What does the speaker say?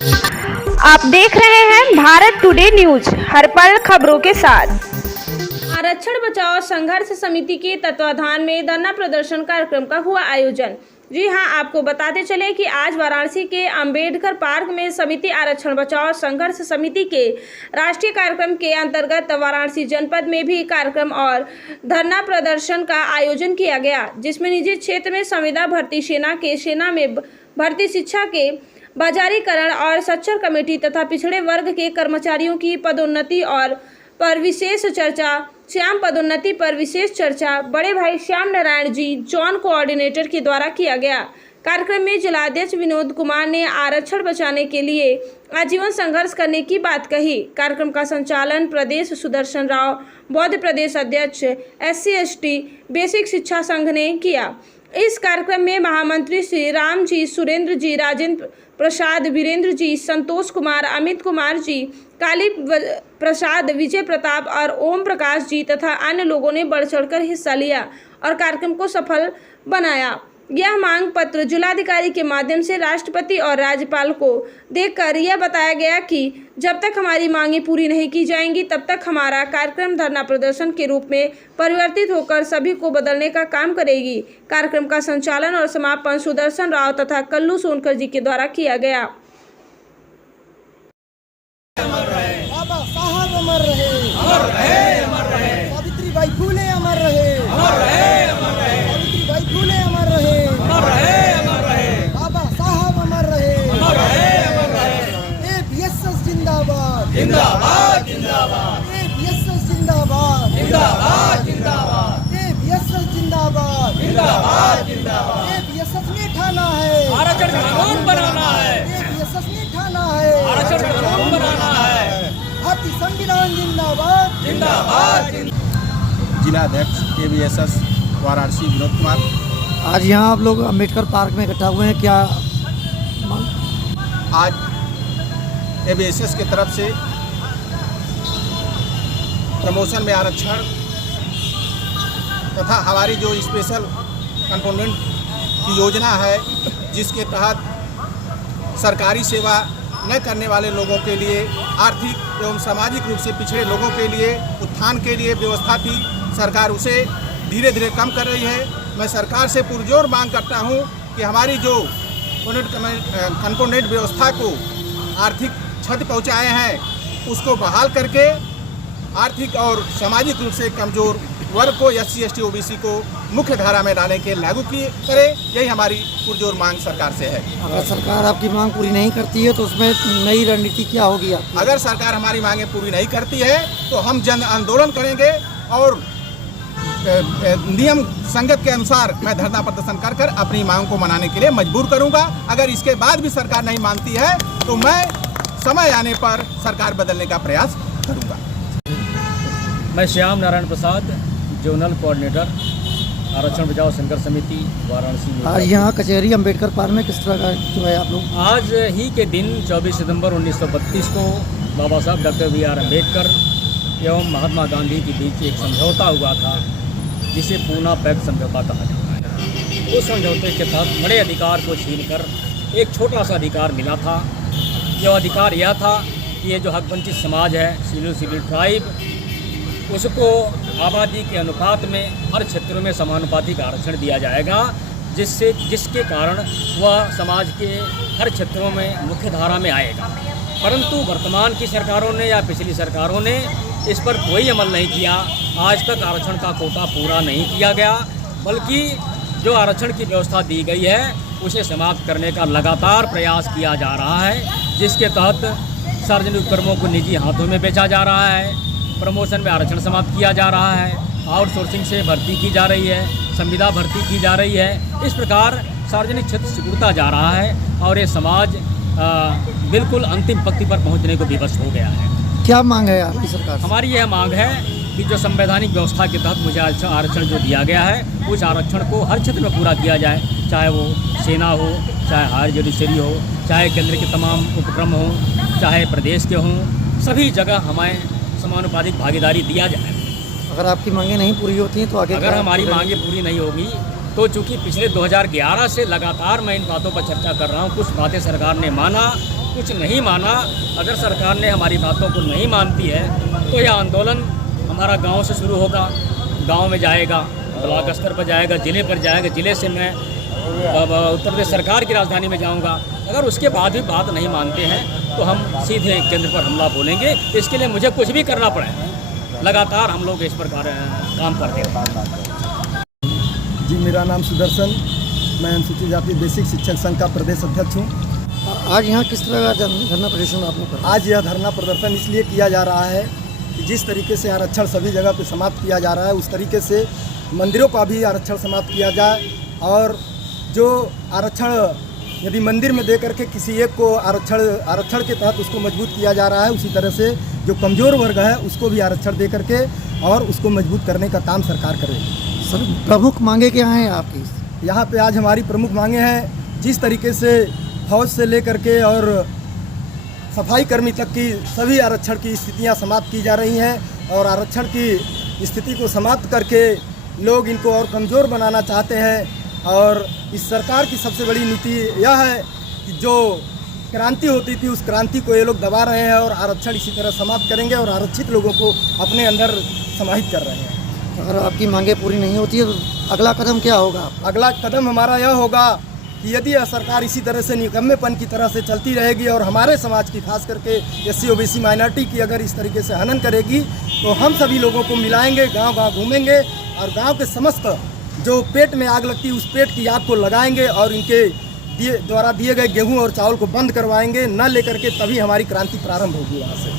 आप देख रहे हैं भारत टुडे न्यूज, हर पल खबरों के साथ। आरक्षण बचाओ संघर्ष समिति के तत्वाधान में धरना प्रदर्शन कार्यक्रम का हुआ आयोजन। जी हां, आपको बताते चले कि आज वाराणसी के अंबेडकर पार्क में समिति आरक्षण बचाओ संघर्ष समिति के राष्ट्रीय कार्यक्रम के अंतर्गत वाराणसी जनपद में भी कार्यक्रम और धरना प्रदर्शन का आयोजन किया गया, जिसमें निजी क्षेत्र में संविदा भर्ती, सेना में भर्ती, शिक्षा के बाजारीकरण और सच्चर कमेटी तथा पिछड़े वर्ग के कर्मचारियों की पदोन्नति और पर विशेष चर्चा, श्याम पदोन्नति पर विशेष चर्चा बड़े भाई श्याम नारायण जी जॉन कोऑर्डिनेटर के द्वारा किया गया। कार्यक्रम में जिलाध्यक्ष विनोद कुमार ने आरक्षण बचाने के लिए आजीवन संघर्ष करने की बात कही। कार्यक्रम का संचालन प्रदेश सुदर्शन राव बौद्ध प्रदेश अध्यक्ष SC/ST बेसिक शिक्षा संघ ने किया। इस कार्यक्रम में महामंत्री श्री राम जी, सुरेंद्र जी, राजेंद्र प्रसाद, वीरेंद्र जी, संतोष कुमार, अमित कुमार जी, काली प्रसाद, विजय प्रताप और ओम प्रकाश जी तथा अन्य लोगों ने बढ़ चढ़कर हिस्सा लिया और कार्यक्रम को सफल बनाया। यह मांग पत्र जिलाधिकारी के माध्यम से राष्ट्रपति और राज्यपाल को देकर यह बताया गया कि जब तक हमारी मांगें पूरी नहीं की जाएंगी तब तक हमारा कार्यक्रम धरना प्रदर्शन के रूप में परिवर्तित होकर सभी को बदलने का काम करेगी। कार्यक्रम का संचालन और समापन सुदर्शन राव तथा कल्लू सोनकर जी के द्वारा किया गया। बाबा साहब अमर रहे, अमर रहे, अमर रहे। सावित्रीबाई फुले अमर रहे, अमर रहे, अमर रहे। सावित्रीबाई फुले अमर रहे, अमर रहे, अमर रहे। बाबा साहब अमर रहे, अमर रहे, अमर रहे। ABSS जिंदाबाद, जिंदाबाद, जिंदाबाद। ABSS जिंदाबाद, जिंदाबाद, जिंदाबाद। ABSS जिंदाबाद, जिंदाबाद, जिंदाबाद। ABSS ने ठाना है आरक्षण कानून बनाना है, ABSS ने ठाना है आरक्षण कानून बनाना है। भारतीय संविधान जिंदाबाद, जिंदाबाद। जिलाध्यक्ष ABSS वाराणसी विनोद कुमार। आज यहाँ आप लोग अंबेडकर पार्क में इकट्ठा हुए हैं, क्या आज ABSS की तरफ से प्रमोशन में आरक्षण तथा हमारी जो स्पेशल कंपोनेंट की योजना है, जिसके तहत सरकारी सेवा न करने वाले लोगों के लिए आर्थिक एवं सामाजिक रूप से पिछड़े लोगों के लिए उत्थान के लिए व्यवस्था थी, सरकार उसे धीरे धीरे कम कर रही है। मैं सरकार से पुरजोर मांग करता हूं कि हमारी जो कंपोनेंट व्यवस्था को आर्थिक क्षति पहुंचाए हैं उसको बहाल करके आर्थिक और सामाजिक रूप से कमज़ोर वर्ग को SC/ST OBC को मुख्य धारा में डालने के लागू किए करे, यही हमारी पुरजोर मांग सरकार से है। अगर सरकार आपकी मांग पूरी नहीं करती है तो उसमें नई रणनीति क्या होगी आपकी? अगर सरकार हमारी मांगें पूरी नहीं करती है तो हम जन आंदोलन करेंगे और नियम संगत के अनुसार मैं धरना प्रदर्शन कर अपनी मांग को मनाने के लिए मजबूर करूंगा। अगर इसके बाद भी सरकार नहीं मानती है तो मैं समय आने पर सरकार बदलने का प्रयास करूंगा। मैं श्याम नारायण प्रसाद, जोनल कोऑर्डिनेटर, आरक्षण बचाओ संघर्ष समिति वाराणसी में। आज यहाँ कचहरी अंबेडकर पार्क में किस तरह का जो है आप लोग? आज ही के दिन 24 सितंबर 1932 को बाबा साहब डॉक्टर BR अम्बेडकर एवं महात्मा गांधी के बीच एक समझौता हुआ था, जिसे पूना पैक्ट समझौता कहा जाता है। उस समझौते के तहत बड़े अधिकार को छीनकर एक छोटा सा अधिकार मिला था। यह अधिकार यह था कि ये जो हकवंचित समाज है, शेड्यूल ट्राइब, उसको आबादी के अनुपात में हर क्षेत्रों में समानुपातिक आरक्षण दिया जाएगा, जिसके कारण वह समाज के हर क्षेत्रों में मुख्य धारा में आएगा। परंतु वर्तमान की सरकारों ने या पिछली सरकारों ने इस पर कोई अमल नहीं किया। आज तक आरक्षण का कोटा पूरा नहीं किया गया, बल्कि जो आरक्षण की व्यवस्था दी गई है उसे समाप्त करने का लगातार प्रयास किया जा रहा है, जिसके तहत सार्वजनिक उपक्रमों को निजी हाथों में बेचा जा रहा है, प्रमोशन में आरक्षण समाप्त किया जा रहा है, आउटसोर्सिंग से भर्ती की जा रही है, संविदा भर्ती की जा रही है। इस प्रकार सार्वजनिक क्षेत्र सिकुड़ता जा रहा है और ये समाज बिल्कुल अंतिम पंक्ति पर पहुंचने को विवश हो गया है। क्या मांग है आपकी सरकार? हमारी यह मांग है कि जो संवैधानिक व्यवस्था के तहत मुझे आरक्षण जो दिया गया है, उस आरक्षण को हर क्षेत्र में पूरा किया जाए, चाहे वो सेना हो, चाहे हायर जुडिशरी हो, चाहे केंद्र के तमाम उपक्रम हो, चाहे प्रदेश के हों, सभी जगह हमें समानुपातिक भागीदारी दिया जाए। अगर आपकी मांगें नहीं पूरी होती हैं तो आगे अगर हमारी मांगें पूरी नहीं होगी तो चूँकि पिछले 2011 से लगातार मैं इन बातों पर चर्चा कर रहा हूँ, कुछ बातें सरकार ने माना, कुछ नहीं माना, अगर सरकार ने हमारी बातों को नहीं मानती है तो यह आंदोलन हमारा गांव से शुरू होगा, गांव में जाएगा, ब्लॉक स्तर पर जाएगा, ज़िले पर जाएगा, ज़िले से मैं उत्तर प्रदेश सरकार की राजधानी में जाऊंगा। अगर उसके बाद भी बात नहीं मानते हैं तो हम सीधे केंद्र पर हमला बोलेंगे। इसके लिए मुझे कुछ भी करना पड़े, लगातार हम लोग इस प्रकार काम करते हैं। जी, मेरा नाम सुदर्शन, मैं अनुसूचित जाति बेसिक शिक्षक संघ का प्रदेश अध्यक्ष हूँ। आज यहाँ किस तरह का धरना प्रदर्शन आपने करा? आज यह धरना प्रदर्शन इसलिए किया जा रहा है कि जिस तरीके से आरक्षण सभी जगह पे समाप्त किया जा रहा है, उस तरीके से मंदिरों का भी आरक्षण समाप्त किया जाए, और जो आरक्षण यदि मंदिर में दे करके किसी एक को आरक्षण के तहत उसको मजबूत किया जा रहा है, उसी तरह से जो कमज़ोर वर्ग है उसको भी आरक्षण दे करके और उसको मजबूत करने का काम सरकार करेगी। सर, प्रमुख मांगे क्या हैं आपकी? यहाँ पे आज हमारी प्रमुख मांगे हैं, जिस तरीके से फौज से लेकर के और सफाई कर्मी तक की सभी आरक्षण की स्थितियाँ समाप्त की जा रही हैं, और आरक्षण की स्थिति को समाप्त करके लोग इनको और कमज़ोर बनाना चाहते हैं। और इस सरकार की सबसे बड़ी नीति यह है कि जो क्रांति होती थी उस क्रांति को ये लोग दबा रहे हैं और आरक्षण इसी तरह समाप्त करेंगे और आरक्षित लोगों को अपने अंदर समाहित कर रहे हैं। अगर आपकी मांगे पूरी नहीं होती है तो अगला कदम क्या होगा? अगला कदम हमारा यह होगा कि यदि यह सरकार इसी तरह से निकम्मेपन की तरह से चलती रहेगी और हमारे समाज की, खास करके SC OBC माइनॉरिटी की अगर इस तरीके से हनन करेगी, तो हम सभी लोगों को मिलाएंगे, गांव-गांव घूमेंगे और गांव के समस्त जो पेट में आग लगती है उस पेट की आग को लगाएंगे और इनके द्वारा दिए गए गेहूं और चावल को बंद करवाएंगे, न लेकर के तभी हमारी क्रांति प्रारंभ होगी वहाँ से।